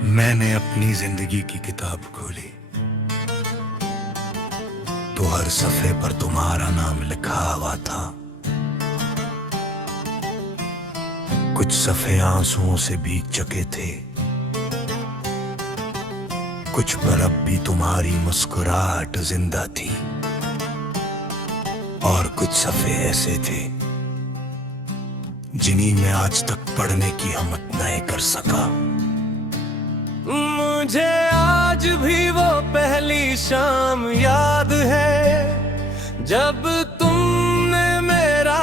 मैंने अपनी जिंदगी की किताब खोली तो हर सफ़े पर तुम्हारा नाम लिखा हुआ था। कुछ सफ़े आंसुओं से भीग चुके थे, कुछ पर अब भी तुम्हारी मुस्कुराहट जिंदा थी, और कुछ सफ़े ऐसे थे जिन्हीं में आज तक पढ़ने की हिम्मत नहीं कर सका। मुझे आज भी वो पहली शाम याद है जब तुमने मेरा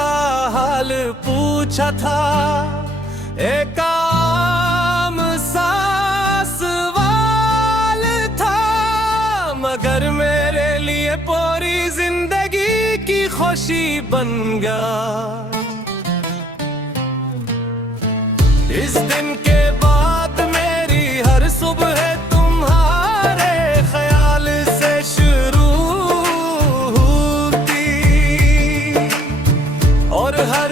हाल पूछा था। एक आम सा सवाल था, मगर मेरे लिए पूरी जिंदगी की खुशी बन गया। इस दिन के बाद मेरी हर सुबह तुम्हारे ख्याल से शुरू होती, और हर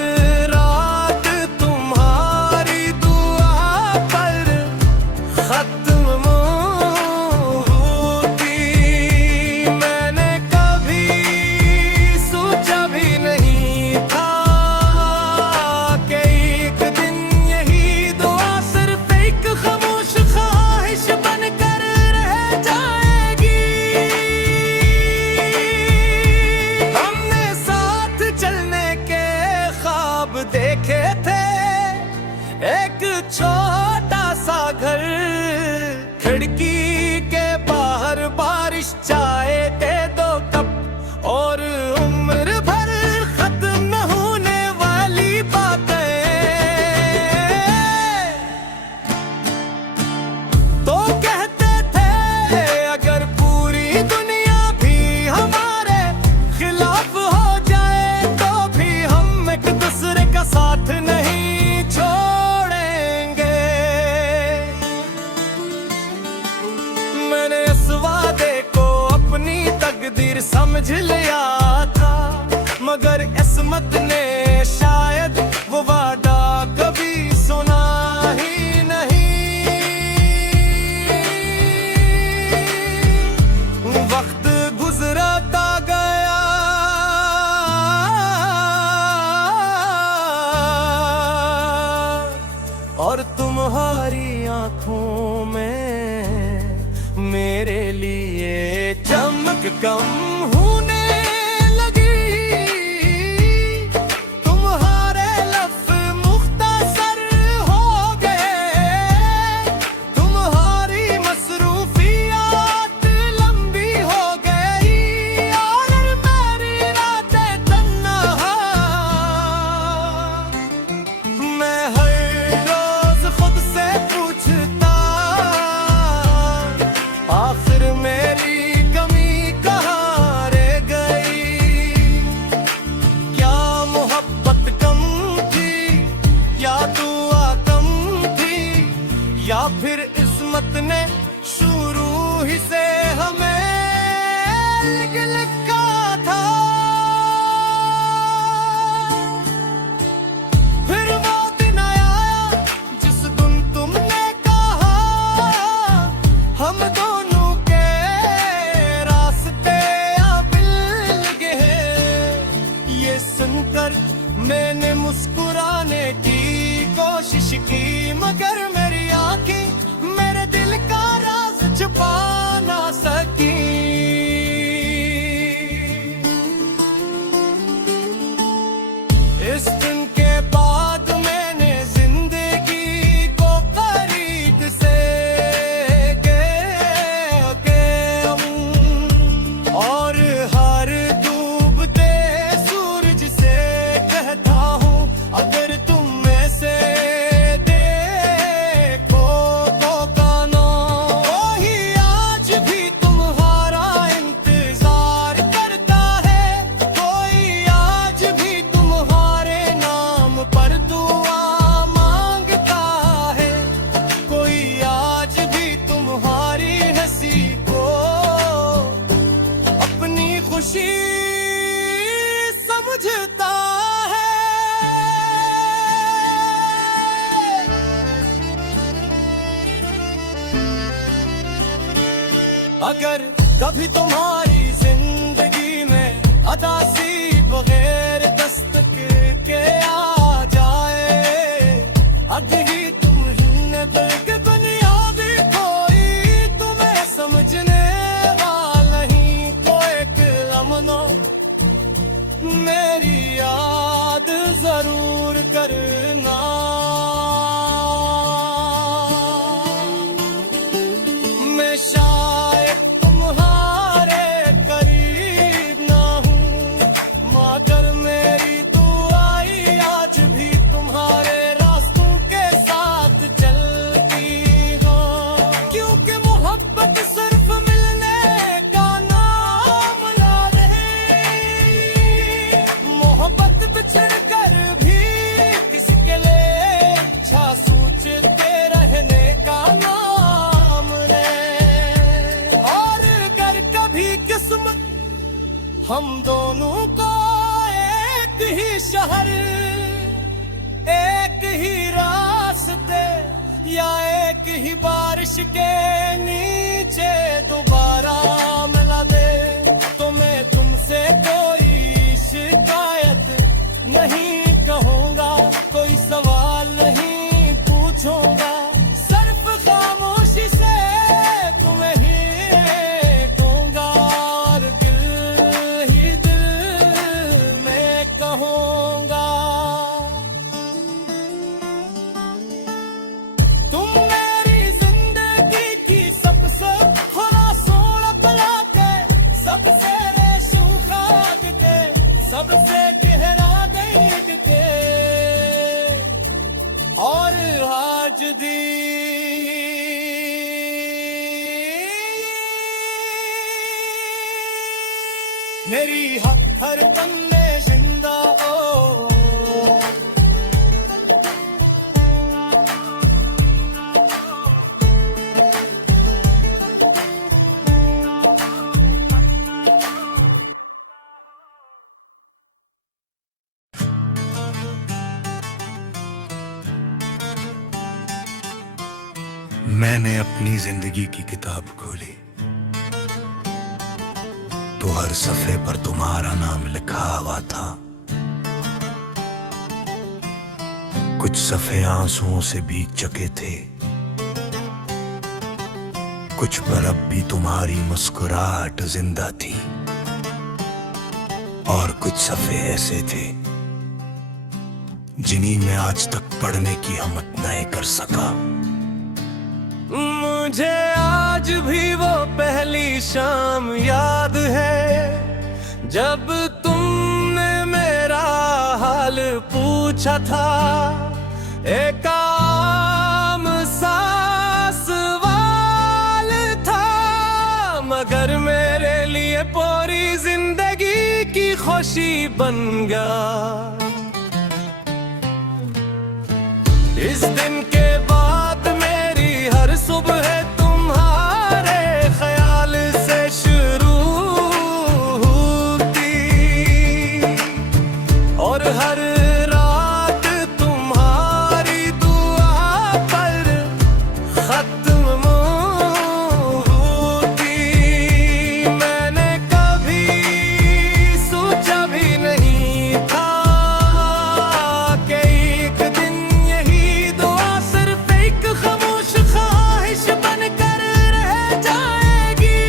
रात तुम्हारी दुआ पर खत्म होती। मैंने कभी सोचा भी नहीं था कि एक दिन यही दुआ सिर्फ एक खामोश ख्वाहिश बनकर रह जाएगी। हमने साथ चलने के ख्वाब देखे थे, एक छोटा सा घर, खिड़की के बाहर बारिश, चाय के 2 कप और उम्र भर खत्म न होने वाली बातें। तो कहते थे अगर पूरी दुनिया भी हमारे खिलाफ हो जाए तो भी हम एक दूसरे का साथ नहीं छोड़ेंगे। मैंने इस वादे को अपनी तकदीर समझ लिया था, मगर किस्मत ने शायद वो वादा कभी सुना ही नहीं। वक्त गुजरता गया, और तुम्हारी आंखों में मेरे लिए चमक कम होने लगी। तुम्हारे लफ्ज़ मुख्तसर हो गए, तुम्हारी मसरूफियात लंबी हो गई, और मेरी रातें तन्हा। मैं हर रोज खुद से पूछता, आखिर मेरी कमी कहाँ रह गई। क्या मोहब्बत कम थी, या दुआ कम थी, या फिर किस्मत ने शुरू ही से हमें लिखा था। फिर वो दिन आया जिस दिन तुमने कहा हम दोनों के रास्ते अब मिल गए। ये सुनकर मैंने मुस्कुराने की कोशिश की, मगर मेरी आंखें मेरे दिल का राज छुपा ना सकी। इस दिन के बाद मैंने जिंदगी को करीब से और हर डूबते सूरज से कहता हूँ, अगर तुम में से देखो तो कानो, वही आज भी तुम्हारा इंतजार करता है। कोई आज भी तुम्हारे अगर कभी तुम्हारी जिंदगी में अदासी बगैर दस्तक के आ जाए, अगर ही तुम हिन्ने के बुनियादी कोई तुम्हें समझने वाला नहीं, तो एक लम्हो मेरी याद जरूर करना। मैं शायद तुम्हारे करीब ना हूँ, मगर मेरी दुआएं आज भी तुम्हारे रास्तों के साथ चलती हो, क्योंकि मोहब्बत सिर्फ मिलने का नाम ना रहे, मोहब्बत बिछड़ कर भी किसके लिए अच्छा सोचते रहने का नाम है। और अगर कभी किस्मत हम दोनों को एक ही शहर, एक ही रास्ते या एक ही बारिश के नीचे दोबारा मिला दे, तो मैं तुमसे कोई शिकायत नहीं कहूँगा, कोई सवाल नहीं पूछूंगा, सिर्फ खामोशी से तुम्हें ही कहूँगा और दिल ही दिल में कहूँगा। तुम मेरी जिंदगी की सबसे खुलासों बलाते, सबसे रेशू खाक के, सबसे गहरा दर्द के, और आज दी मेरी हर दम में जिंदा ओ। मैंने अपनी जिंदगी की किताब खोली तो हर सफ़े पर तुम्हारा नाम लिखा हुआ था। कुछ सफ़े आंसुओं से भीग चुके थे, कुछ पर अब भी तुम्हारी मुस्कुराहट जिंदा थी, और कुछ सफ़े ऐसे थे जिन्हीं में आज तक पढ़ने की हिम्मत नहीं कर सका। मुझे आज भी वो पहली शाम याद है, जब तुमने मेरा हाल पूछा था, एक आम सा सवाल था, मगर मेरे लिए पूरी जिंदगी की खुशी बन गया। इस दिन के बाद मेरी हर सुबह तुम्हारे ख्याल से शुरू होती, और हर रात तुम्हारी दुआ पर खत्म होती। मैंने कभी सोचा भी नहीं था कि एक दिन यही दुआ सिर्फ एक खामोश ख्वाहिश बनकर रह जाएगी।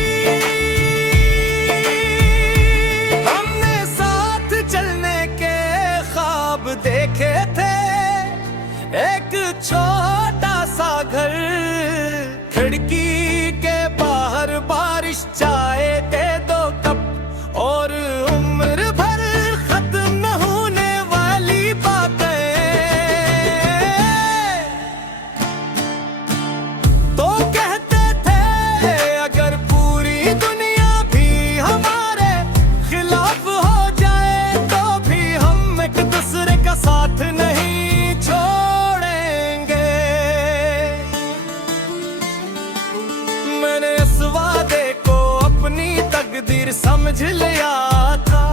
हमने साथ चलने के ख्वाब देखे थे, एक छोटा सा घर, खिड़की के बाहर बारिश, चाय के 2 कप, और उम्र भर खत्म न होने वाली बातें। तो कहते थे अगर पूरी दुनिया भी हमारे खिलाफ हो जाए, तो भी हम एक दूसरे का साथ नहीं छोड़ेंगे। मैंने इस वादे को अपनी तकदीर समझ लिया था,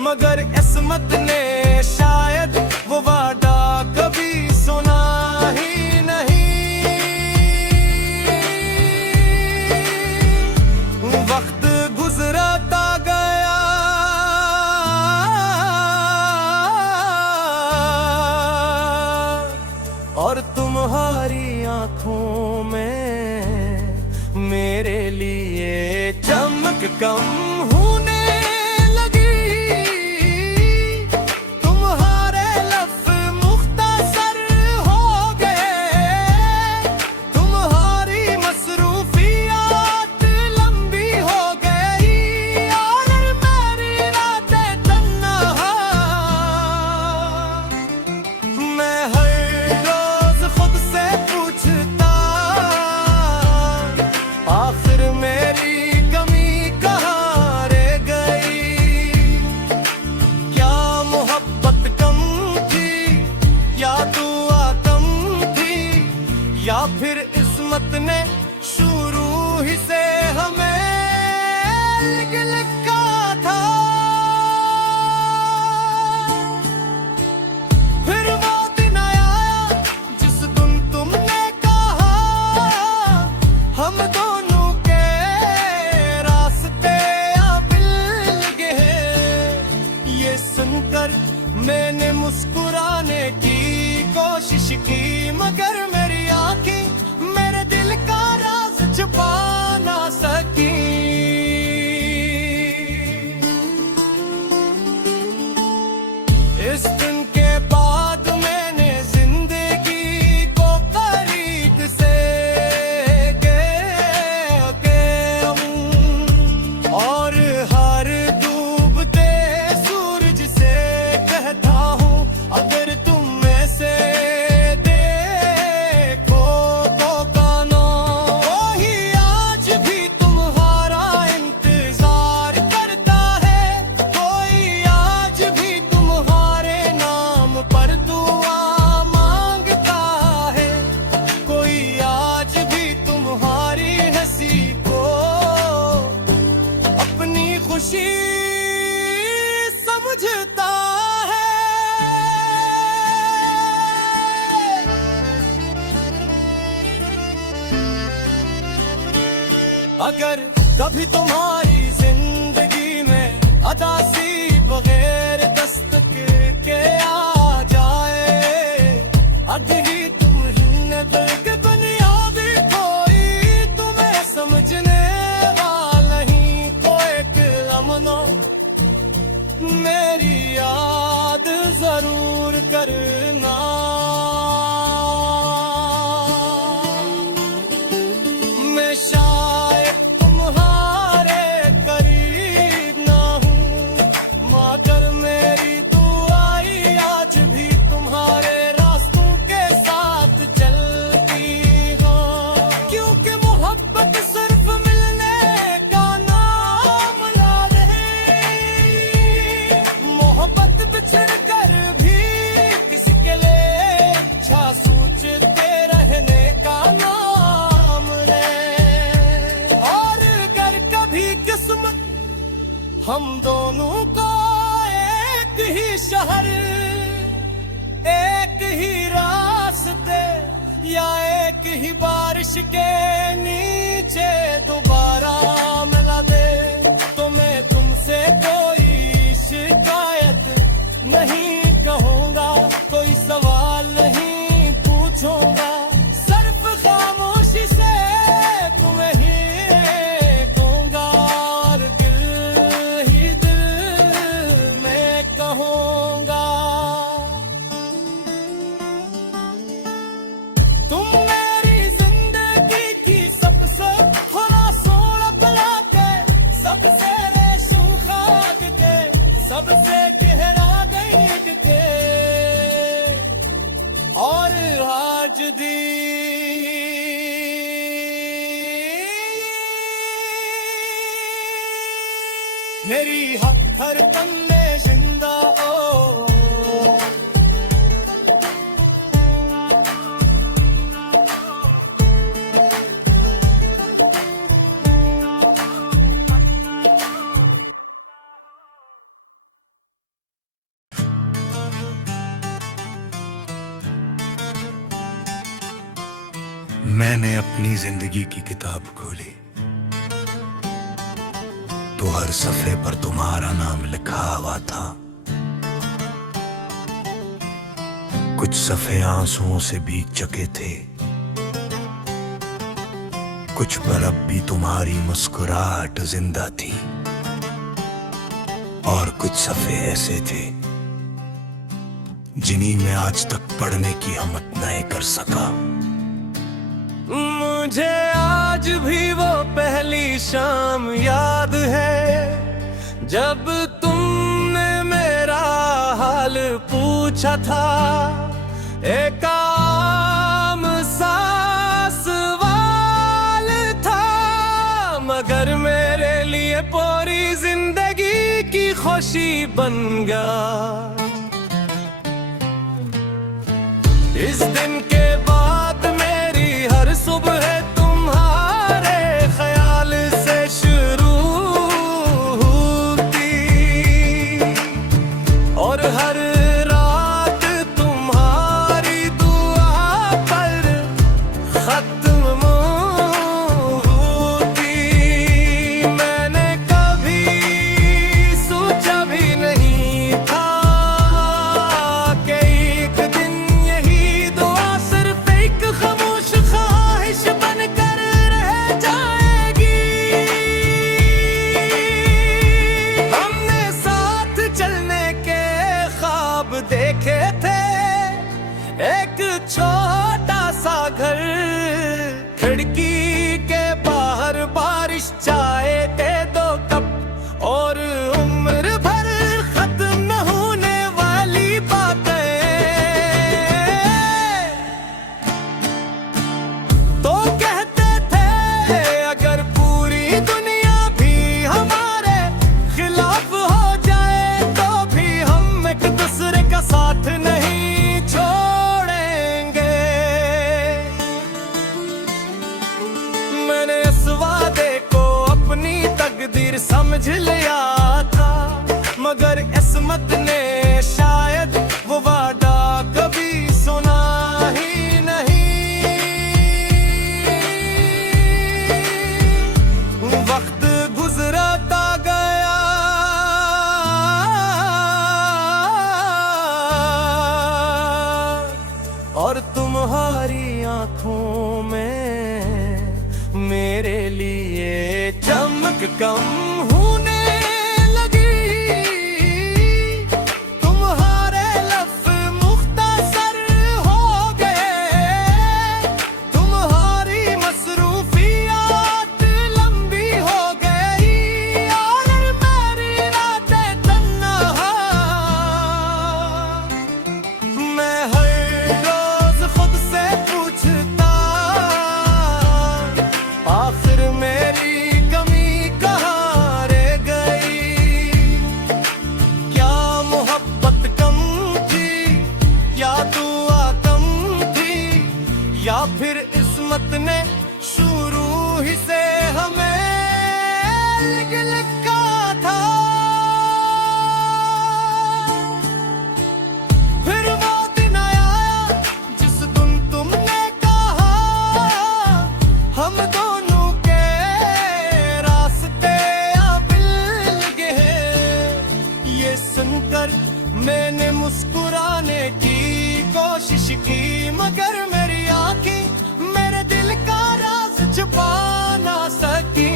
मगर किस्मत ने शायद वो वादा कभी सुना ही नहीं। तुम्हारी आंखों में मेरे लिए चमक कम होने लगी। तुम्हारे लफ्ज़ मुख्तसर हो गए, तुम्हारी मसरूफियात लंबी हो गई, और मेरी रातें तन्हा। मैं हर रोज खुद से पूछता, आखिर मेरी कमी कहाँ रह गई? क्या मोहब्बत कम थी, या दुआ कम थी, या फिर इस्मत ने शुरू ही से हमें लिखा था? फिर वो दिन आया जिस दिन तुमने कहा हम दोनों के रास्ते अब मिल गए। ये सुनकर मैंने मुस्कुराने की कोशिश की, मगर मेरी आंखें मेरे दिल का राज छुपा ना सकी। इस दिन के बाद मैंने जिंदगी को करीब से और हर डूबते सूरज से कहता हूँ, अगर तुम में से देखो तो कानो, वही आज भी तुम्हारा इंतजार करता है। कोई आज भी तुम्हारे नाम पर दुआ मांगता है, कोई आज भी तुम्हारी हंसी को अपनी खुशी समझता है। अगर कभी तुम्हारी जिंदगी में अदासी बगैर दस्तक के आ जाए, अगर ही तुम जिंदगी बुनियादी कोई तुम्हें समझने वाला ही कोई कलमनो, मेरी याद जरूर करना। मैं शायद तुम्हारे करीब ना हूँ, मगर मेरी दुआएं आज भी तुम्हारे रास्तों के साथ चलती हो, क्योंकि मोहब्बत सिर्फ मिलने का नाम ना रहे, मोहब्बत बिछड़ कर भी किसी के लिए अच्छा सोचते रहने का नाम है। और अगर कभी किस्मत हम दोनों को एक ही शहर, एक ही रास्ते, या एक ही बारिश के नीचे दोबारा मिला दे, तो मैं तुमसे कोई शिकायत नहीं कहूँगा, कोई सवाल नहीं पूछूंगा, सिर्फ खामोशी से तुम्हें ही कहूँगा, और दिल ही दिल में कहूँगा। तुम मेरी जिंदगी की सबसे खुलासों बुलाते, सबसे रेशम खाक के, सबसे गहरा गईद के, और आज दी मेरी हक हर दम में जिंदा ओ। मैंने अपनी जिंदगी की किताब खोली तो हर सफ़े पर तुम्हारा नाम लिखा हुआ था। कुछ सफ़े आंसुओं से भीग चुके थे, कुछ पर अब भी तुम्हारी मुस्कुराहट जिंदा थी, और कुछ सफ़े ऐसे थे जिन्हीं में आज तक पढ़ने की हिम्मत नहीं कर सका। मुझे आज भी वो पहली शाम याद है जब तुमने मेरा हाल पूछा था। एक आम सा सवाल था, मगर मेरे लिए पूरी जिंदगी की खुशी बन गया। इस दिन के बाद मेरी हर सुबह तुम्हारे ख्याल से शुरू होती, और हर रात तुम्हारी दुआ पर खत्म होती। मैंने कभी सोचा भी नहीं था कि एक दिन यही दुआ सिर्फ एक खामोश ख्वाहिश बनकर रह जाएगी। हमने साथ चलने के ख्वाब देखे थे, एक छोटा सा घर, खिड़की के बाहर बारिश, चाय के 2 कप, और उम्र भर खत्म न होने वाली बातें। तो कहते थे अगर पूरी दुनिया भी हमारे खिलाफ हो जाए तो भी हम एक दूसरे का साथ नहीं छोड़ेंगे। मैंने इस वादे को अपनी तकदीर समझ लिया था, मगर किस्मत ने शायद वो वादा कभी सुना ही नहीं। वक्त गुजरता गया, और तुम्हारी आंखों में मेरे लिए चमक कम होने लगी। तुम्हारे लफ्ज़ मुख्तसर हो गए, तुम्हारी मसरूफियात लंबी हो गई, और मेरी रातें तन्हा। मैं हर रोज खुद से पूछता, आखिर मेरी कमी कहाँ रह गई? क्या मोहब्बत कम थी, या दुआ कम थी, या फिर किस्मत ने शुरू ही से हमें लिखा था? फिर वो दिन आया जिस दिन तुमने कहा हम दोनों के रास्ते अब मिल गए। ये सुनकर मैंने मुस्कुराने की कोशिश की, मगर मेरी आंखें मेरे दिल का राज छुपा ना सकी।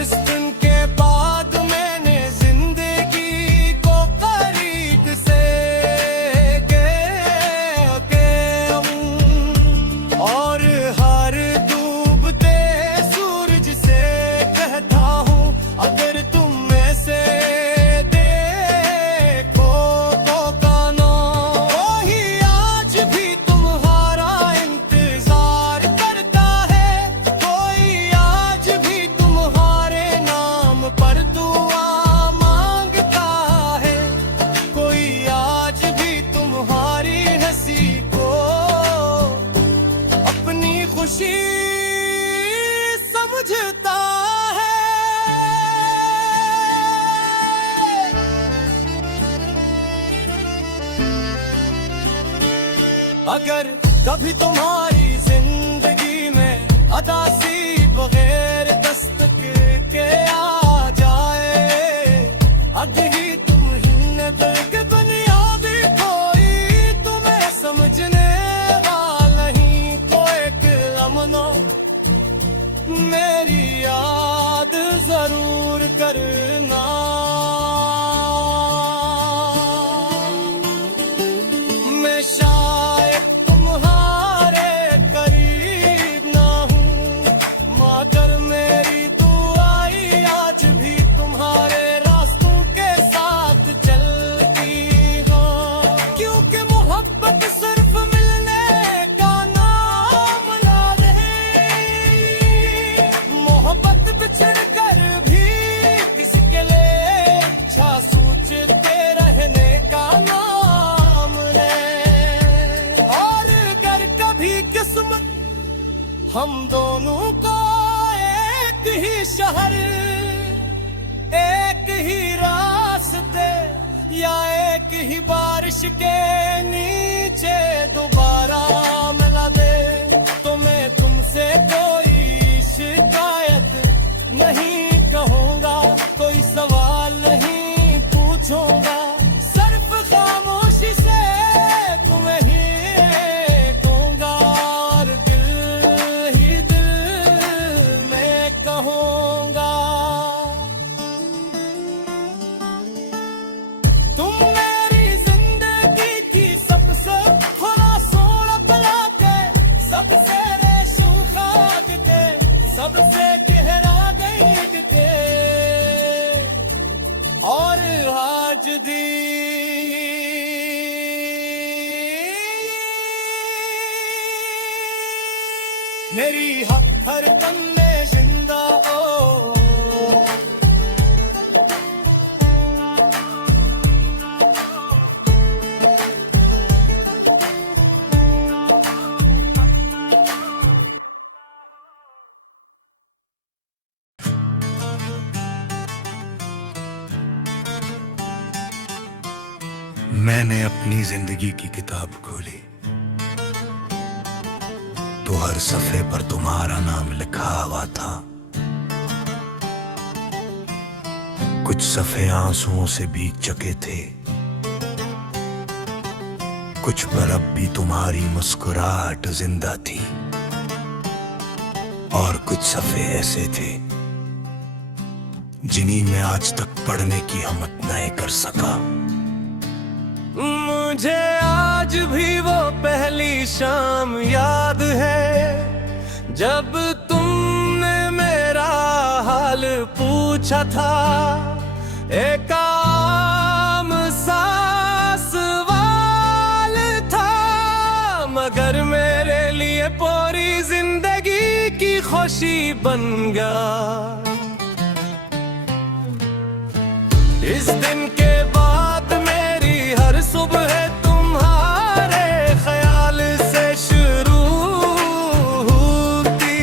इस दिन के बाद मैंने जिंदगी को करीब से और हर डूबते सूरज से कहता हूँ, अगर तुम में से देखो तो कानो, वही आज भी तुम्हारा इंतजार करता है। कोई आज भी तुम्हारे नाम पर दुआ मांगता है, कोई आज भी तुम्हारी हंसी को अपनी खुशी समझता है। अगर कभी तुम्हारी जिंदगी में अदासी बगैर दस्तक के आ जाए नाम। मैं शायद तुम्हारे करीब ना हूँ, मगर मेरी दुआई आज भी तुम्हारे रास्तों के साथ चलती हो। क्योंकि मोहब्बत सिर्फ मिलने का नाम ना दे, मोहब्बत बिछड़ कर भी किसी के लिए अच्छा सोचते रहने का नाम ले। और अगर कभी किस्मत हम दोनों को एक ही शहर, एक ही रास्ते या एक ही बारिश के नीचे दोबारा मिला दे, तो मैं तुमसे कोई शिकायत नहीं कहूँगा, कोई सवाल नहीं पूछूंगा, सिर्फ खामोशी से तुम्हें ही कहूँगा और दिल ही दिल में कहूँगा। तुम मेरी जिंदगी की सबसे खुलासों बला के, सबसे रेशू खाद के, सबसे गहरा गईद के, और आज दी मेरी हक हर दम में जिंदा हो। मैंने अपनी जिंदगी की किताब खोली तो हर सफे पर तुम्हारा नाम लिखा हुआ था। कुछ सफे आंसुओं से भीग चुके थे, कुछ पर अब भी तुम्हारी मुस्कुराहट जिंदा थी, और कुछ सफे ऐसे थे जिन्हीं में आज तक पढ़ने की हिम्मत नहीं कर सका। मुझे आज भी वो पहली शाम याद है, जब तुमने मेरा हाल पूछा था। एक आम सा सवाल था, मगर मेरे लिए पूरी जिंदगी की खुशी बन गया। इस दिन के बाद मेरी हर सुबह तुम्हारे ख्याल से शुरू होती,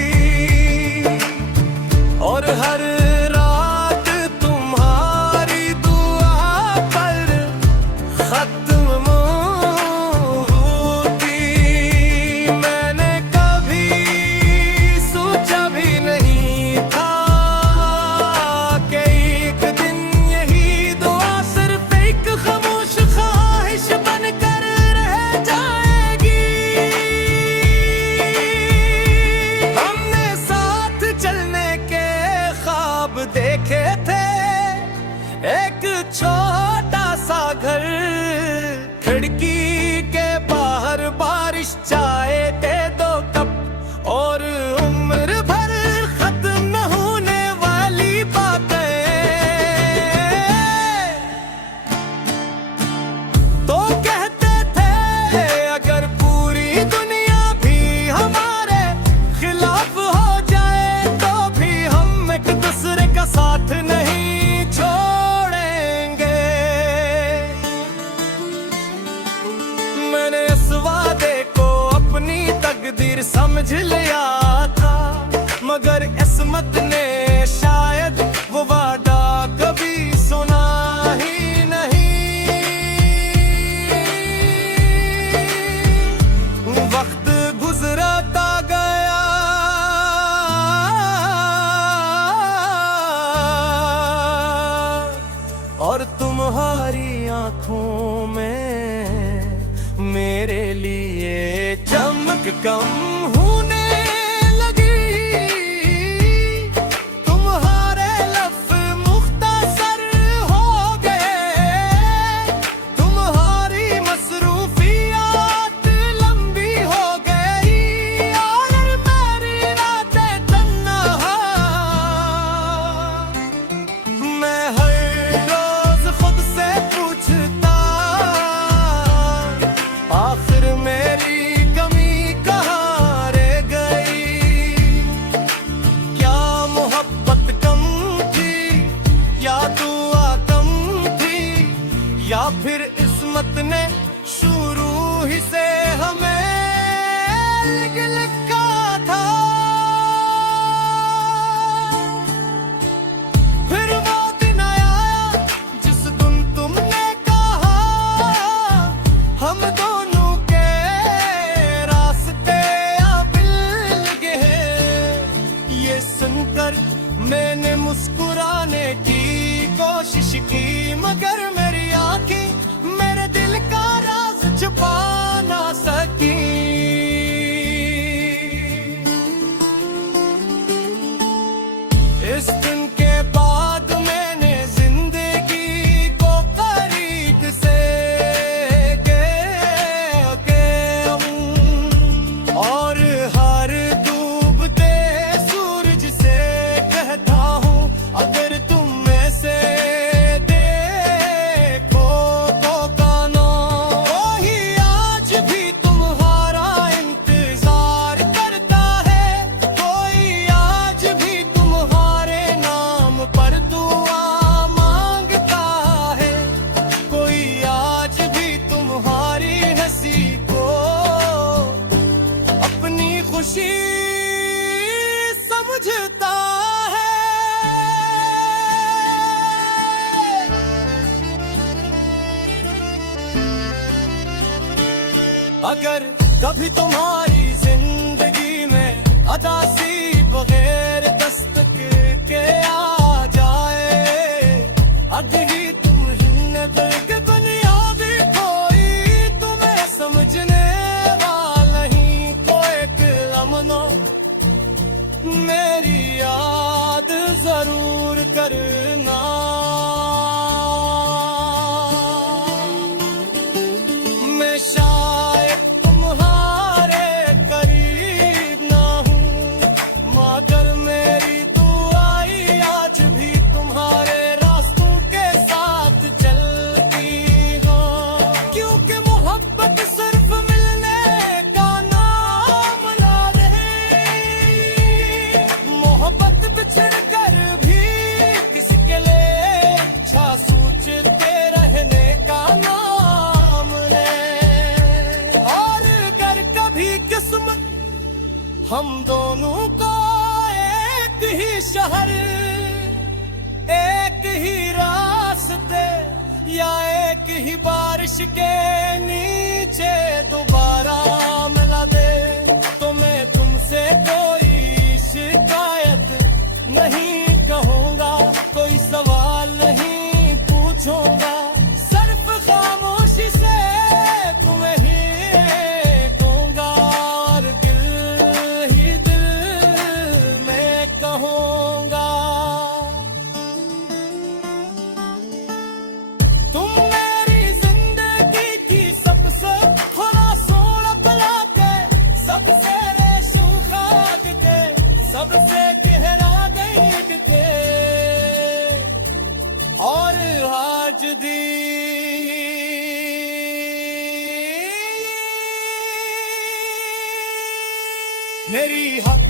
और हर रात तुम्हारी दुआ पर खत्म होती। मैंने कभी सोचा भी नहीं था कि एक दिन यही दुआ सिर्फ एक खामोश ख्वाहिश बनकर रह जाएगी। हमने साथ चलने के ख्वाब देखे थे, एक छोटा सा घर, खिड़की के बाहर बारिश, चाय के 2 कप, और उम्र भर खत्म न होने वाली बातें। तो कहते थे अगर पूरी दुनिया भी हमारे खिलाफ हो जाए, तो भी हम एक दूसरे का साथ नहीं छोड़ेंगे। मैंने इस वादे को अपनी तकदीर समझ लिया था, मगर किस्मत ने शायद वो वादा कभी सुना ही नहीं। वक्त गुजरता गया, और तुम्हारी आंखों में मेरे लिए चमक कम होने लगी। तुम्हारे लफ्ज़ मुख्तसर या फिर किस्मत ने शुरू ही से हमें लिखा था। फिर वो दिन आया जिस दिन तुमने कहा हम दोनों के रास्ते अब मिल गए। ये सुनकर मैंने मुस्कुराने की कोशिश की, मगर मेरी आंखें मेरे दिल का राज छुपा ना सकी। इस दिन के बाद मैंने जिंदगी को करीब से और हर डूबते सूरज से कहता हूँ, अगर तुम में से देखो तो कानो, वही आज भी तुम्हारा इंतजार करता है। कोई आज भी तुम्हारे नाम पर दुआ मांगता है। कोई आज भी तुम्हारी हंसी को अपनी खुशी समझता है। अगर कभी तुम्हारी जिंदगी में अदासी बगैर दस्तक के आ जाए, अगर ही तुम हिन्नत के बुनियादी कोई तुम्हें समझने वाला ही को एक लम्हा मेरी याद जरूर करना। मैं शायद तुम्हारे करीब ना हूँ, मगर मेरी दुआएं आज भी तुम्हारे रास्तों के साथ चलती हो। क्योंकि मोहब्बत सिर्फ मिलने का नाम ना रहे, मोहब्बत बिछड़ कर भी किसके लिए अच्छा सोचते रहने का नाम ले। और अगर कभी किस्मत हम दोनों को एक ही शहर, एक ही रास्ते या एक ही बारिश के नीचे दोबारा मिला दे, तो मैं तुमसे कोई शिकायत नहीं कहूँगा, कोई सवाल नहीं पूछूंगा। सिर्फ खामोशी से तुम्हें ही कहूँगा और दिल ही दिल में कहूँगा। तुम मेरी जिंदगी की सबसे खुला सोना पला के, सबसे रेशू खाद के, सबसे गहरा देख के, और आज दी मेरी हक